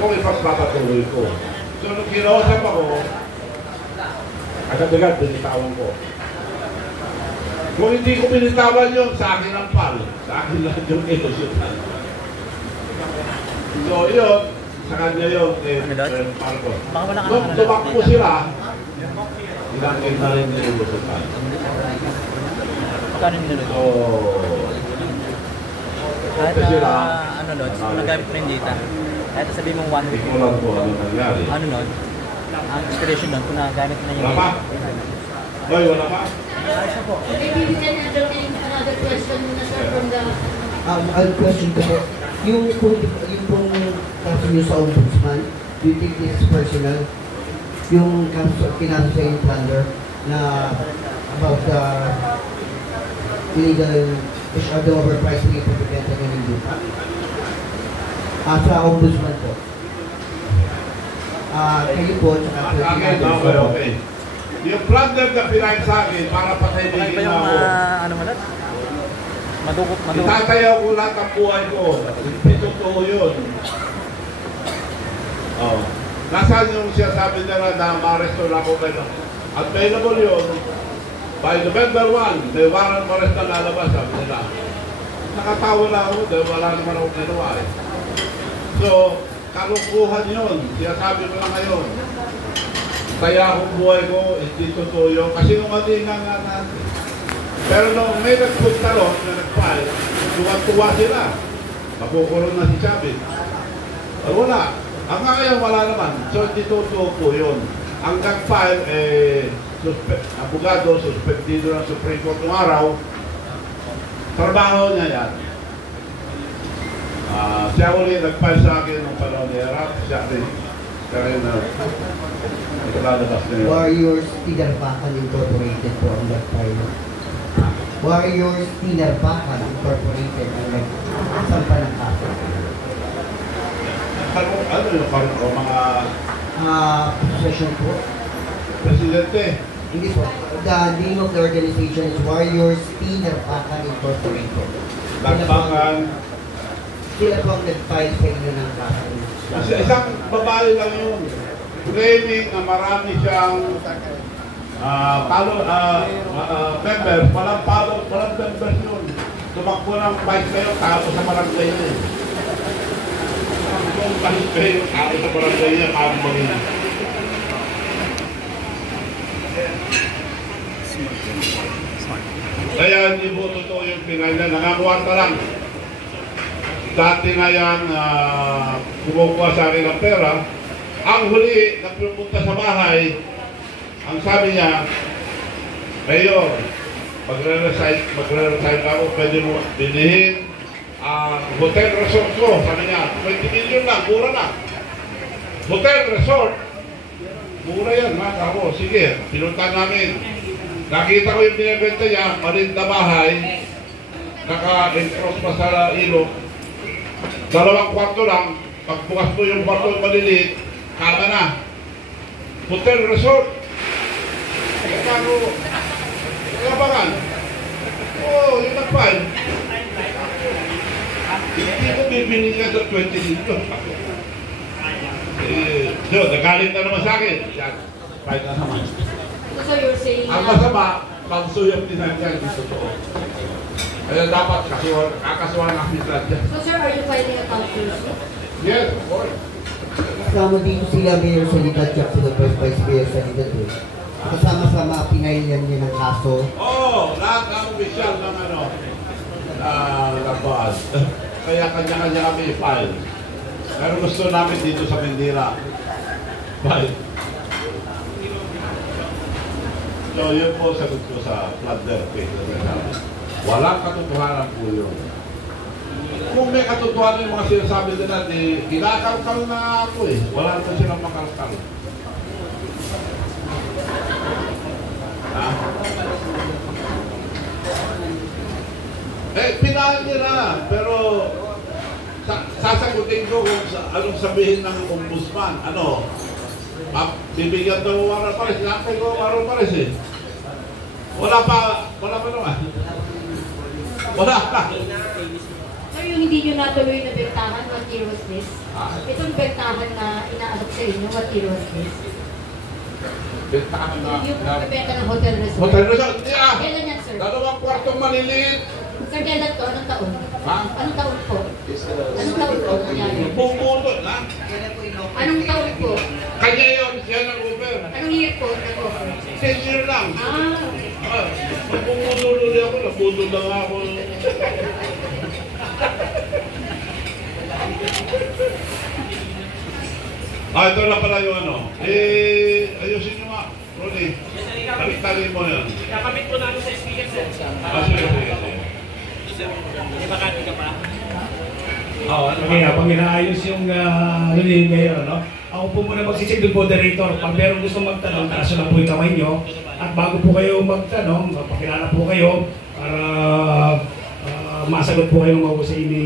kung ipagpapatuloy ko. So, nung kinausap ako, agad-agad binitawan ko. Kung hindi ko binitawan yun, sa akin ang pal. Sa akin lang yung ilusyunan. So, yun, sa kanya yun, Marco. Nung tumakbo sila, ilangin na rin yung ilusyunan. Magkano nilunod? So, kahit ano nun, kung nagamit mo yung data, kahit sabihin mong 1 week. Hindi ko lang po ano nangyari. Ano nun? Ang expiration nun, kung nagamit na yung wala pa? Hoy, wala pa? Maybe we can entertain another question na sir from the... I'll question ko po. Yung pong kaso nyo sa ombudsman, do you think this is personal? Yung kinaso sa yung plunder na about the illegal the overpriced rate of the ng lupa. Sa ombudsman po. Kayo po, okay. Yung plunder na pinahin sa akin para patahimigin na ako. Ano mo na? Madukot. Itatayaw ko lahat ang buhay ko. Hindi totoo yun. Oh. Nasaan yung siya sabi nila na ma-restore ako kayo? Available yun. By November 1, may warrant for arrest na lalabas, sabi nila. Nakatawa na ako dahil wala naman ako ginawa eh. So, kalukuhan yun. Sinasabi ko lang ngayon. Kaya akong buhay ko, hindi totoo yun. Kasi nung matingan nga natin. Pero nung may nagpunta ron, na nag-file, tuwa sila. Makukulong na si Chavez. Wala. Hanggang ngayon wala naman. So, hindi totoo po yun. Ang nag-file, abogado, suspendido ng Supreme Court ng araw, trabaho niya yan. Siya ulit nag-file sa akin ng panahon ni Erap, siya rin. Kaya na, lalabas na yun. Warriors Tinarpakan Incorporated po ang nag-file. Warriors Tinarpakan Incorporated ang nagsampa ng kaso. Ano yung mga... Association po. Presidente. Hindi po. The name of the organization is Warriors Tinarpakan Incorporated. Nagpakan. Sila po ang nag-file sa inyo ng kaso. Isang babae lang yun. Training na marami siyang members. Walang members yun. Tumakbo ng bike kayo, tapos sa barangay niya. Kung bike kayo, tapos sa barangay niya, parang magiging. Kaya hindi po totoo yung pinailan. Nangakuha ka lang. Dati nga yan, kumukuha sa akin ng pera. Ang huli, nagpupunta sa bahay, ang sabi niya, Mayor, magre-resign ako, pwede mo binihin hotel resort ko. Sabi niya, 20 million lang, mura na. Hotel resort, mura yan, ako. Sige, pinunta namin. Nakita ko yung binibenta niya, marinda bahay, naka-encross pa sa ilog. 2 kwarto lang, pagbukas mo yung kwarto maliliit, kama na. Hotel resort. Kalabangan. Oo, yung nag-file. Hindi ko bibili niya sa 20 million. Nagalit na naman sa akin. Yan, file na naman. So you're saying... Ang masama, pagsuyok din natin yung totoo. Kaya dapat kakasuhan ng administrasyon. So sir, are you filing a count? Yes, of course. Kasama dito sila Mayor Salida at sila Vice Mayor Salida doon. Kasama-sama pinailan niya ng kaso. Oo, lahat ang opisyal ng labas. Kaya kanya-kanya kami i-file. Pero gusto namin dito sa Mindira. File. So yun po sagot ko sa plunder case. Walang katotohanan po yun. Kung may katotohanan yung mga sinasabi nila, kinakalkal na ako eh. Wala naman silang makalkal. Pinahan nila, pero sasagutin ko kung anong sabihin ng ombudsman. Ano? Bibigyan daw warrant pares. Sinabi ko warrant pares eh. Wala pa naman. Wala pa. Sir, yung hindi nyo natuloy na bentahan, what year was this? Itong bentahan na inaabot sa inyo, what year was this? Bentahan na. Yung pagbebenta ng hotel resort. Hotel resort. Yeah. Kailan yan, sir? Dalawang kwartong maliliit. Sir, kailan to? Anong taon? Ha? Anong taon po? Anong taon po nangyari? Bumuto na. Anong taon po? Kanya yun, siya nag-offer. Anong year po nag-offer? 10 year lang. Ah, Bumutuloy ako, nabudol lang ako. Ito na pala yung ano. Ayusin nyo nga, Rudy. Talik-talik mo yan. Kakamit po namin sa speaker, sir. Sige. Hindi ba kati ka pa? Okay, pag inaayos yung Rudy ngayon, no? Ako po muna magsisigil moderator. Pag meron gusto magtanong, taas na po yung kamay nyo. At bago po kayo magtanong, magpakilala po kayo para masagot po kayo ng mahusay ni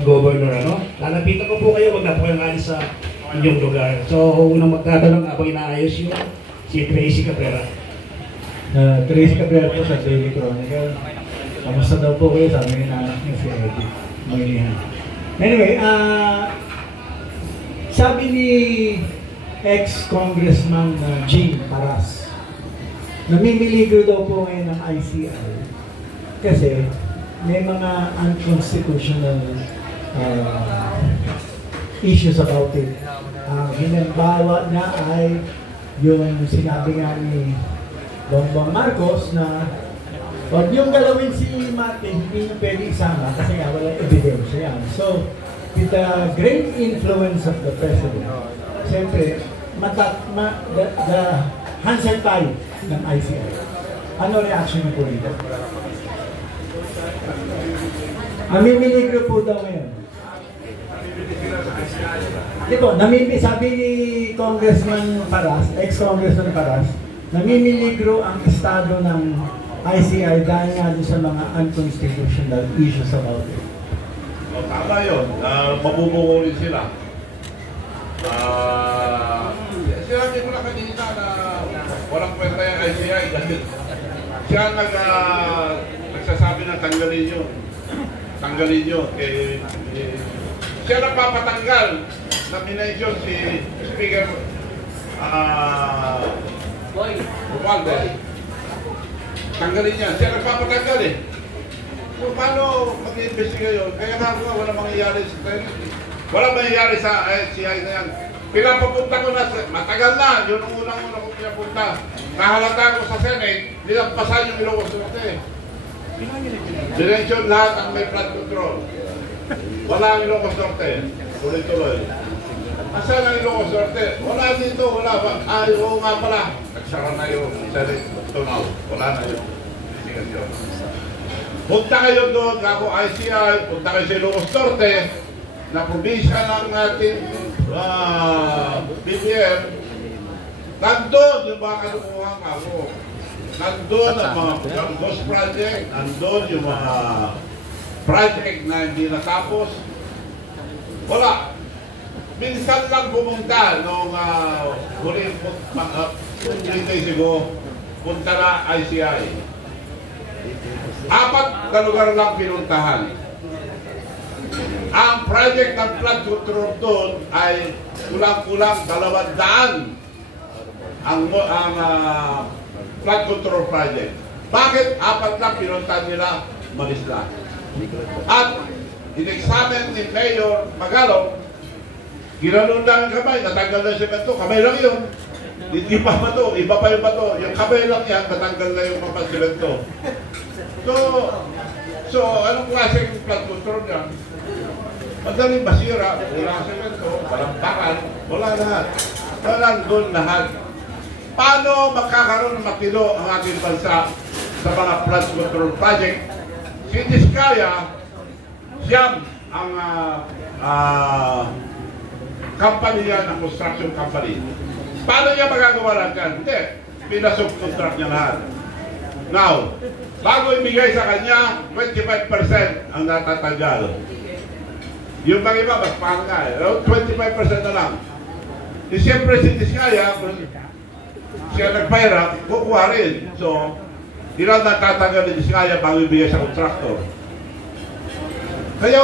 Governor. Ano? Lalapitan ko po kayo, wag na po kayong alis sa inyong lugar. So, unang magtatanong habang inaayos yung si Tracy Cabrera. Tracy Cabrera po sa Daily Chronicle. Kamusta daw po kayo? Sabi ng anak niya si Eddie. Mangyayari. Anyway, sabi ni ex-congressman Jing Paras, namimiligo daw po ngayon ng ICI kasi may mga unconstitutional issues about it. Hinambawa na ay yung sinabi nga ni Bongbong Marcos na huwag yung galawin si Martin, hindi nyo pwede isama kasi nga walang ebidensya yan. So, with the great influence of the President, siyempre, the hands are tied ng ICI. Ano reaction niyo po dito? Namimiligro po daw ngayon. Ito, sabi ni Congressman Paras, ex-Congressman Paras, namimiligro ang estado ng ICI dahil nga doon sa mga unconstitutional issues about it. Tama yun. Mabubuo rin sila. Sinabi ko na kanina na walang kwenta yung ICI dahil siya nagsasabi na tanggalin yun. Tanggalin yun. Siya nagpapatanggal na minensyon si Speaker Romualdez. Tanggalin niya. Siya nagpapatanggal eh. So, paano mag-iimbestiga yun? Kaya nga wala mangyayari sa Senate. Wala mangyayari sa ICI na yan. Pinapapunta ko na, matagal na. Yun ang unang-una ko pinapunta. Nahalata ko sa Senate, nilampasan yung Ilocos Norte. Dirensyon lahat ang may flood control. Wala ang Ilocos Norte. Tuloy-tuloy. Asan ang Ilocos Norte? Wala dito, wala. Ay, oo nga pala. Nagsara na yung Senate. Tunaw. Wala na yung investigasyon. Punta kayo doon, ako ICI, punta kayo sa Ilocos Norte, na probinsya ng ating BPM, nandun yung mga kalukuhang ako. Nandun ang mga ghost project, nandun yung mga project na hindi natapos. Wala. Minsan lang pumunta nung huling 3 days ago, punta na ICI. 4 na lugar lang pinuntahan. Ang project ng flood control doon ay kulang-kulang 200 ang flood control project. Bakit 4 lang pinuntahan nila Manisla? At in-examine ni Mayor Magalong, ginanon lang ang kamay, natanggal na siya bato, kamay lang yun. Hindi pa bato, iba pa yung bato. Yung kamay lang yan, natanggal na yung mga simento. So, anong klaseng flood control niya? Madaling basira, walang semento, walang bakal, wala lahat. Walang doon lahat. Paano magkakaroon ng matino ang ating bansa sa mga flood control project? Si Diskaya, siyang ang company niya, ng construction company. Paano niya magagawa lang yan? Hindi. Pinasubcontract niya lahat. Now, bago ibigay sa kanya, 25% ang natatanggal. Yung mga iba, mas pang nga eh. 25% na lang. E siyempre si Diskaya, kung siya nagpahirap, kukuha rin. So, ilan natatanggal ni Diskaya bago ibigay sa kontraktor. Kaya,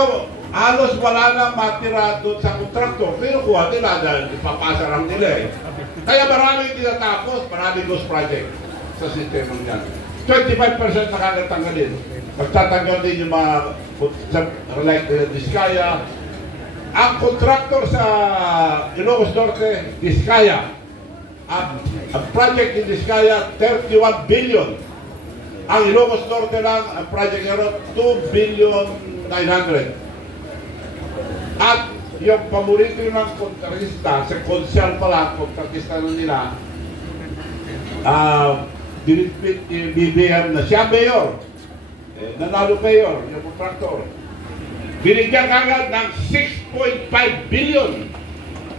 halos wala na matira doon sa kontraktor. Kinukuha nila dahil ipapasa lang nila eh. Kaya maraming tinatapos, maraming ghost project sa sistema niyan. 25% na kagad tanggalin. Magtatanggal din yung mga like Diskaya. Ang kontraktor sa Ilocos Norte, Diskaya. Ang project ni Diskaya, 31 billion. Ang Ilocos Norte lang, ang project niya 2 billion 900. At yung paborito ng kontrarista, sa konsyal pala, kontrarista na nila, binitbit yung BBM na siya mayor. Nanalo mayor, yung kontraktor. Binigyan kagad ng 6.5 billion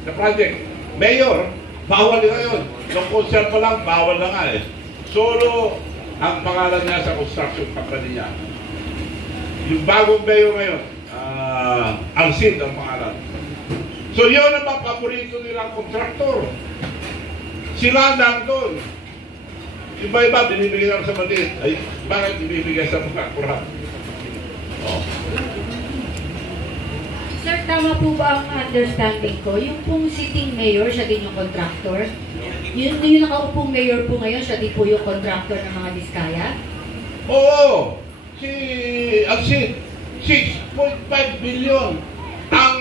na project. Mayor, bawal na yun. Yung konsyal pa lang, bawal na nga eh. Solo ang pangalan niya sa construction company niya. Yung bagong mayor ngayon, Alcid ang pangalan. So yun ang mga paborito nilang kontraktor. Sila nandun. Iba-iba, binibigay lang sa maliit. Ay, bakit binibigay sa mga kurang? Oh. Sir, tama po ba ang understanding ko? Yung pong sitting mayor, siya din yung contractor? Yung nakaupong mayor po ngayon, siya din po yung contractor ng mga Diskaya? Oo! Si Alcid, 6.5 billion. Ang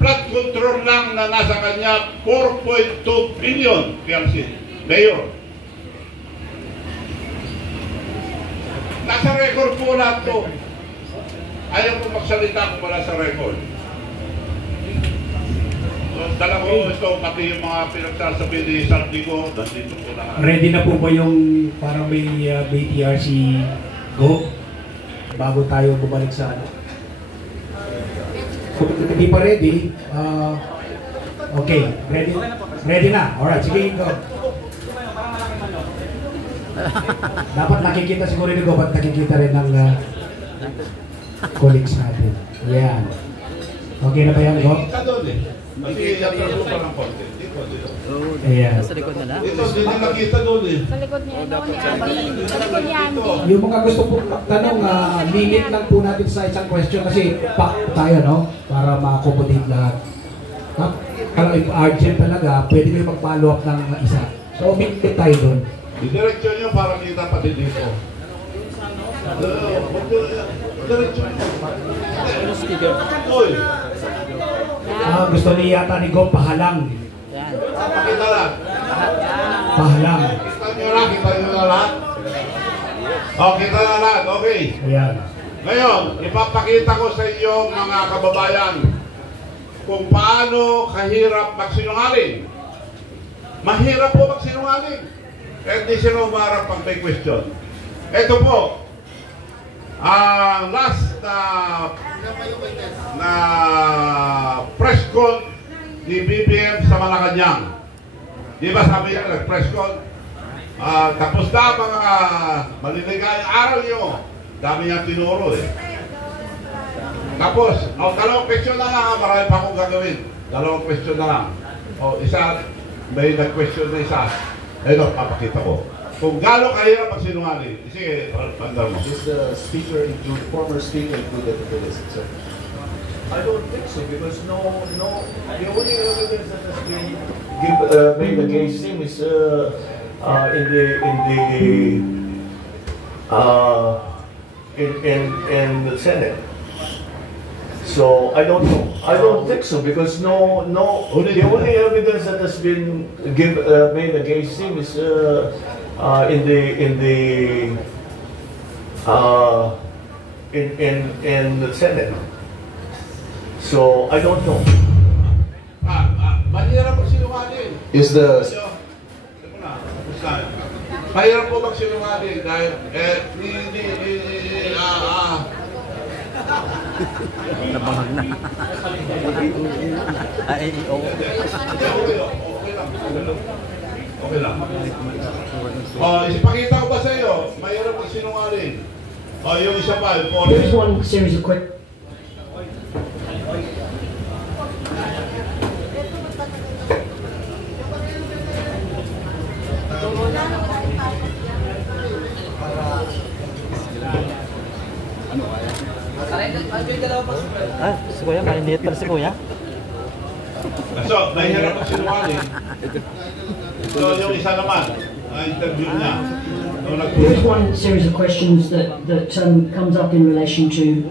flood control lang na nasa kanya, 4.2 billion. Kaya Alcid, mayor. Nasa record po lahat to. Ayaw ko magsalita kung wala sa record. So, dala ko ito, pati yung mga pinagsasabi ni Sardico, nandito po lahat. Ready na po ba yung parang may BTR si Go? Bago tayo bumalik sa ano? Kung hindi pa ready, okay, ready na. Alright, sige, go. Dapat nakikita siguro ni Go, ba't nakikita rin ng colleagues natin. Yan. Okay na ba yan, Go? Kita doon eh. Kasi yatro pa ng konti. Ayan. Nasa likod na lang. Ito, hindi nakita doon eh. Sa likod niya, no, ni Andy. Sa likod ni Andy. Yung mga gusto po magtanong, limit lang po natin sa isang question kasi pack tayo, no? Para ma-accommodate lahat. Kalau if urgent talaga, pwede kayo mag-follow up ng isa. So, limit tayo doon. Diretso nyo para kita pati dito. Diretso nyo. Oy, Gusto niya yata ni Go pahalang. Yan. pakita lang. Pahalang. Kita nyo lang, kita nyo na lahat. O, kita na lahat, okay. Ayan. Ngayon, ipapakita ko sa inyong mga kababayan kung paano kahirap magsinungaling. Mahirap po magsinungaling. Kaya hindi sila umarap pag may question. Ito po, ang last na press con ni BBM sa Malacanang. Di ba sabi niya, nag-press con? Tapos na mga maliligayang araw niyo. Dami niyang tinuro eh. Tapos, dalawang question na lang, marami pa akong gagawin. Dalawang question na lang. Isa, may nag-question na isa. Ito, papakita ko. Kung gano'ng kahirap magsinungaling, sige, pandar mo. Is the speaker included, former speaker included in the list, sir? I don't think so because the only evidence that has been made against him is in the Senate. So I don't know. I don't think so because the only evidence that has been made against him is in the Senate. So I don't know. Mahirap magsinungaling. Is the Mahirap po magsinungaling dahil Nabangag na. Ay, oo. Okay lang. Ipakita ko ba sa iyo? Mahirap magsinungaling. Yung isa pa, Here's one series of quick. Ah, si Kuya, maliliit pala si Kuya. So, nahihirap ko sinungaling. So, yung isa naman, interview niya. Here's one series of questions that comes up in relation to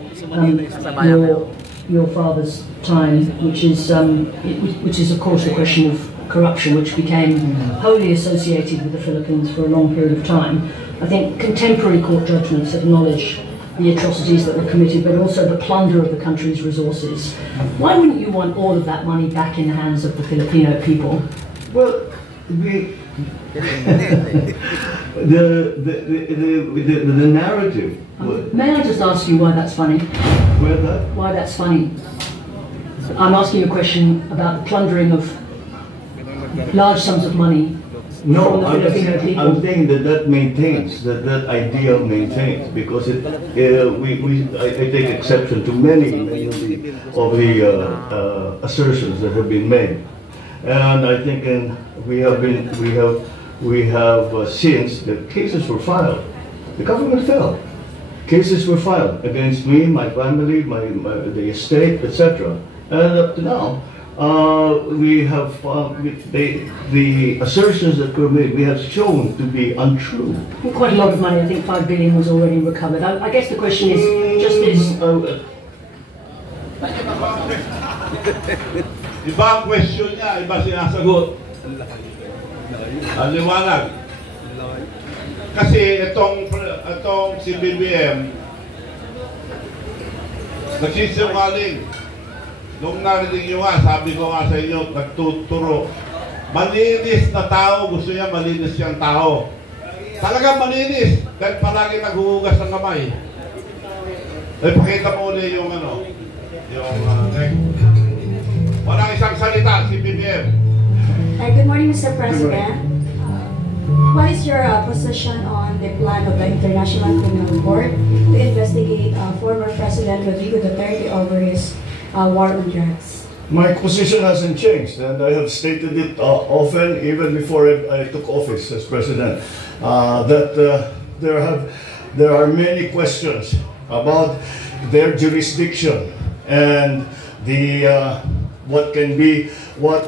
your father's time, which is of course the question of corruption, which became wholly associated with the Philippines for a long period of time. I think contemporary court judgments acknowledge the atrocities that were committed, but also the plunder of the country's resources. Why wouldn't you want all of that money back in the hands of the Filipino people? Well, the narrative. May I just ask you why that's funny? Why that's funny? I'm asking you a question about the plundering of large sums of money. No, I'm saying that maintains, that idea maintains, because I take exception to many of the assertions that have been made, and I think we have since the cases were filed, the government fell. Cases were filed against me, my family, the estate, etc. And up to now, we have the assertions that were made, we have shown to be untrue. Quite a lot of money, I think 5 billion was already recovered. I guess the question is just this. Iba ang question niya, iba sinasagot. Ang liwanag. Kasi itong si BBM, nagsisinungaling. Nung narinig nyo nga, sabi ko nga sa inyo, nagtuturo. Malinis na tao, gusto niya malinis siyang tao. Talagang malinis, dahil palagi naghuhugas ng kamay. Eh, pakita mo ulit yung walang isang salita, si BBM. Good morning, Mr. President. What is your position on the plan of the International Criminal Court to investigate former President Rodrigo Duterte over his war on drugs? My position hasn't changed, and I have stated it often, even before I took office as president, that there are many questions about their jurisdiction and what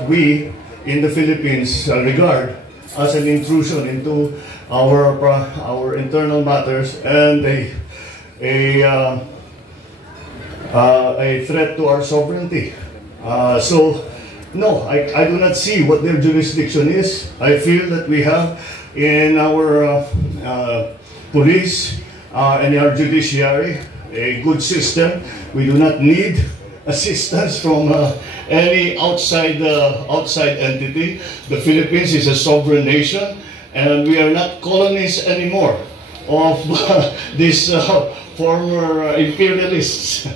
we in the Philippines regard as an intrusion into our internal matters and a threat to our sovereignty. So, no, I do not see what their jurisdiction is. I feel that we have in our police and our judiciary a good system. We do not need assistance from any outside entity. The Philippines is a sovereign nation, and we are not colonies anymore of these former imperialists.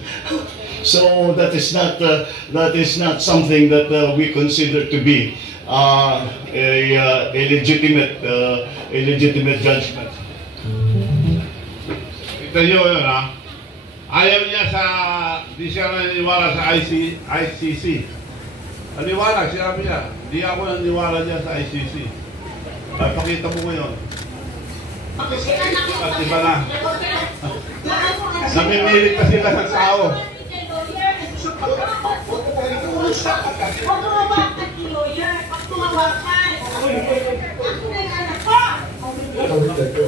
So that is not something that we consider to be a legitimate judgment. Ito yun, ha? Ayaw niya di siya naniniwala sa ICC. Naniwala, sinabi niya, di ako naniniwala niya sa ICC. Ay, pakita mo ngayon. At iba na. Namimilit na sila sa tao.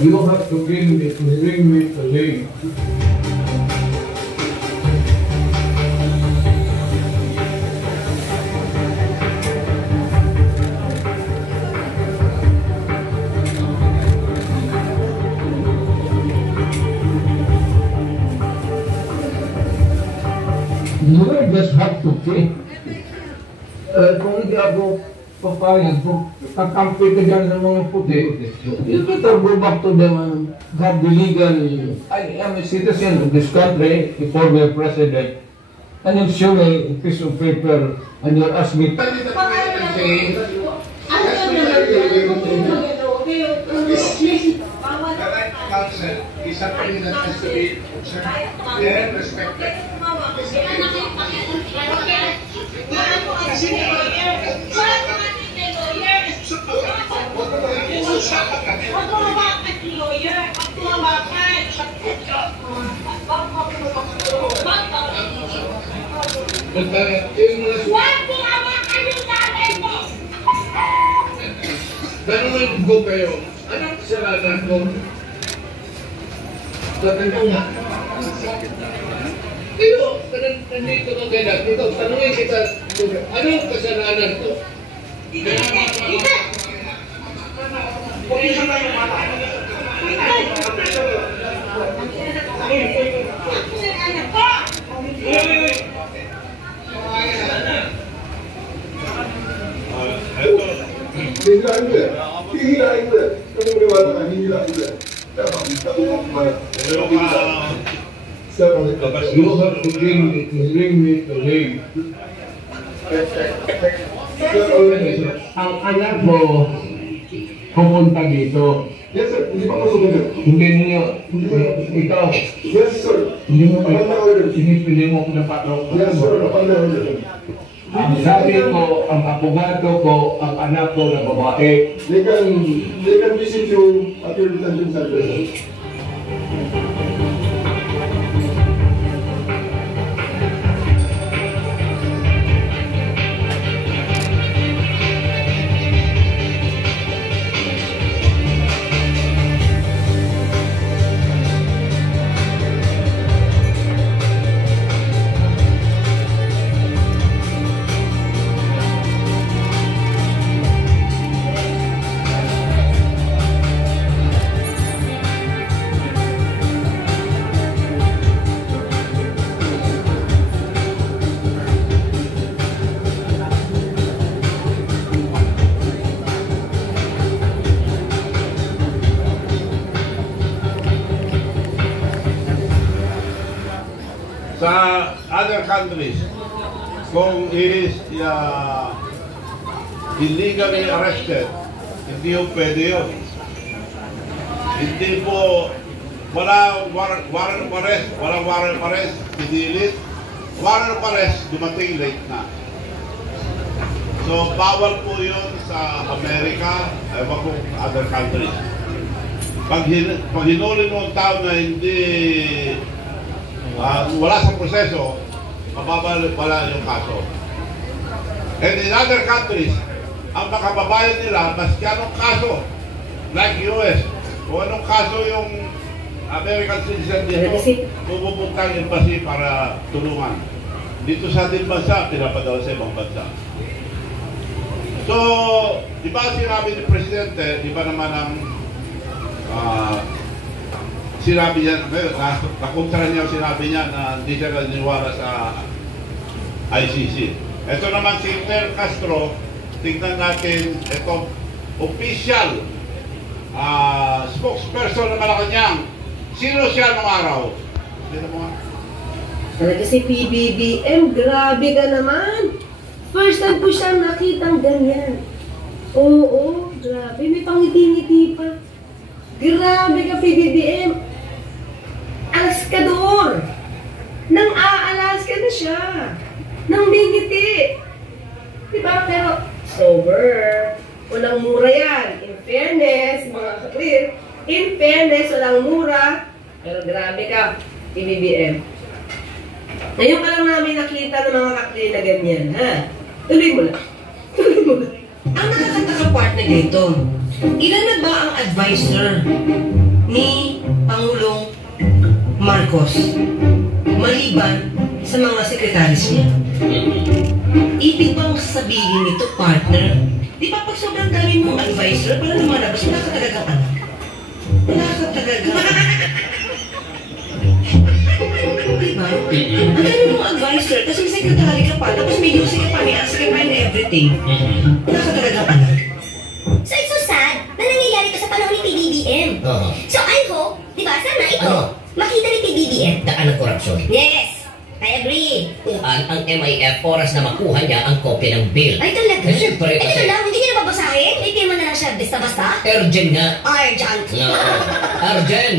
You don't have to bring me the link. You don't just have to pay. Kung hindi ako papayag, kung kakampi ka dyan sa mga puti, you better go back to them, have the legal, I am a citizen of this country, a former president, and you show me a piece of paper, and you ask me, Council is something that has to be observed and respected. Yung mga... Huwag po hawakan yung nanay mo! Tanungin ko kayo, anong kasalanan ko? Tatanong nga. Dito, nandito ka kaya dito, tanungin kita, anong kasalanan ko? Hihilain mo yan. Hihilain mo yan. Kung maniwala ka, hihilain mo yan. You have to bring me to name. Ang anak mo, pumunta dito. Yes, sir. Hindi pa masusunod. Hindi niyo, ikaw. Yes, sir. Hindi mo sinipili mo na patrol. Yes, sir. Napanda-order. Sabi ko, ang abogado ko, ang anak ko na babae. They can visit you at your detention center. Sa other countries, kung he is illegally arrested, hindi po pwede yun. Hindi po, walang warrant of arrest, walang warrant of arrest, pinilit. Warrant of arrest, dumating late na. So, bawal po yun sa Amerika, ewan po other countries. Pag hinuli mo ang tao na hindi wala sa proseso, mababalik pala yung kaso. And in other countries, ang makababayan nila, maski anong kaso, like US, kung anong kaso yung American citizen dito, pupunta ang embassy para tulungan. Dito sa ating bansa, pinapadala sa ibang bansa. So, di ba sinabi ni Presidente, di ba naman ang sinabi niya, nakontra niya sinabi niya na hindi siya naniniwala sa ICC. Ito naman si Ter Castro, tignan natin itong official spokesperson ng Malacanang. Sino siya nung araw? Sino mo nga? Talaga si PBBM, grabe ka naman. First time ko siyang nakitang ganyan. Oo, grabe. May pangiti-ngiti pa. Grabe ka, PBBM. Alaskador. Nang aalaska na siya. Nang bingiti. Diba? Pero, sober. Walang mura yan. In fairness, mga kapatid. In fairness, walang mura. Pero grabe ka, PBBM. Ngayon pa lang namin nakita ng mga kapatid na ganyan, ha? Tuloy mo lang. Tuloy mo lang. Ang nakakataka part na dito, ilan na ba ang advisor ni Pangulong Marcos maliban sa mga sekretaris niya? Ibig bang sabihin nito, partner? Di ba pag sobrang dami mong advisor, para lumalabas, wala ka talagang anak? Wala ka talagang diba? Ang dami mong advisor, kasi may sekretary ka pa, tapos may UC ka pa, may ASI ka pa, and everything. Wala ka talagang anak. So it's so sad na nangyayari ito sa panahon ni PBBM. So I hope, di ba, sana ito, makita ni PBBM. Daan ng korupsyon. Yes, I agree. Ang MIF, oras na makuha niya ang kopya ng bill. Ay, talaga? Eh, siyempre, ito kasi lang, hindi niya nababasahin? May pirma na lang siya, basta-basta? urgent nga. Urgent. No, urgent.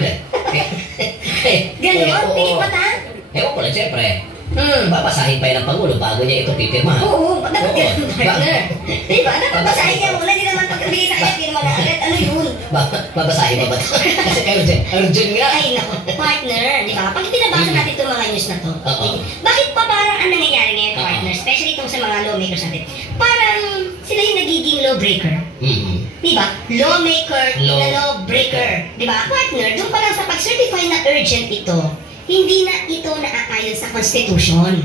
Ganon? Pilit mata? Ewan ko lang, siyempre. Babasahin pa yun ng Pangulo bago niya ito pipirma. Oo, dapat ganun, partner. Diba? Dapat basahin niya muna, hindi naman pagkabigay sa kanya, pirma na agad. Ano yun? Babasahin ba ba ito? Kasi urgent nga. Ay, naku, partner, di ba? Pag pinabasa natin itong mga news na to, bakit pa parang ang nangyayari ngayon, partner? lawbreaker. Diba? Lawmaker na lawbreaker. Diba? Partner, doon pa lang sa pag-certify na urgent ito, hindi na ito naaayon sa Constitution.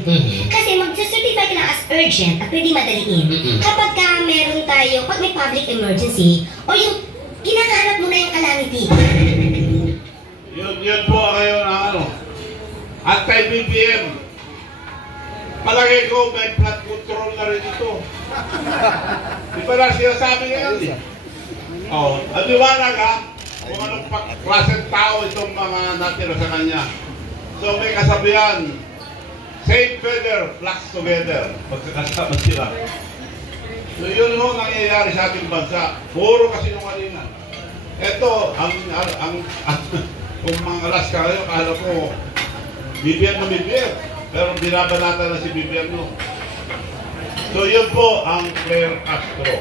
Kasi mag-certify ka na as urgent at pwede madaliin. Kapag ka meron tayo, pag may public emergency, o yung kinakaharap mo na yung calamity. Yun po ngayon ang ano, anti-BBM. Palagay ko may flood control na rin ito. Di ba na sinasabi ngayon eh? Oh, ang liwanag ha, kung anong klaseng tao itong mga natira sa kanya. So may kasabihan, same feather, flocks together. Magkakasama sila. So yun ho nangyayari sa ating bansa. Puro kasinungalingan. Ito, kung mga Alaska kayo, kala ko, BBM na BBM. Pero binabanata na si BBM no. So yun po ang Claire Castro.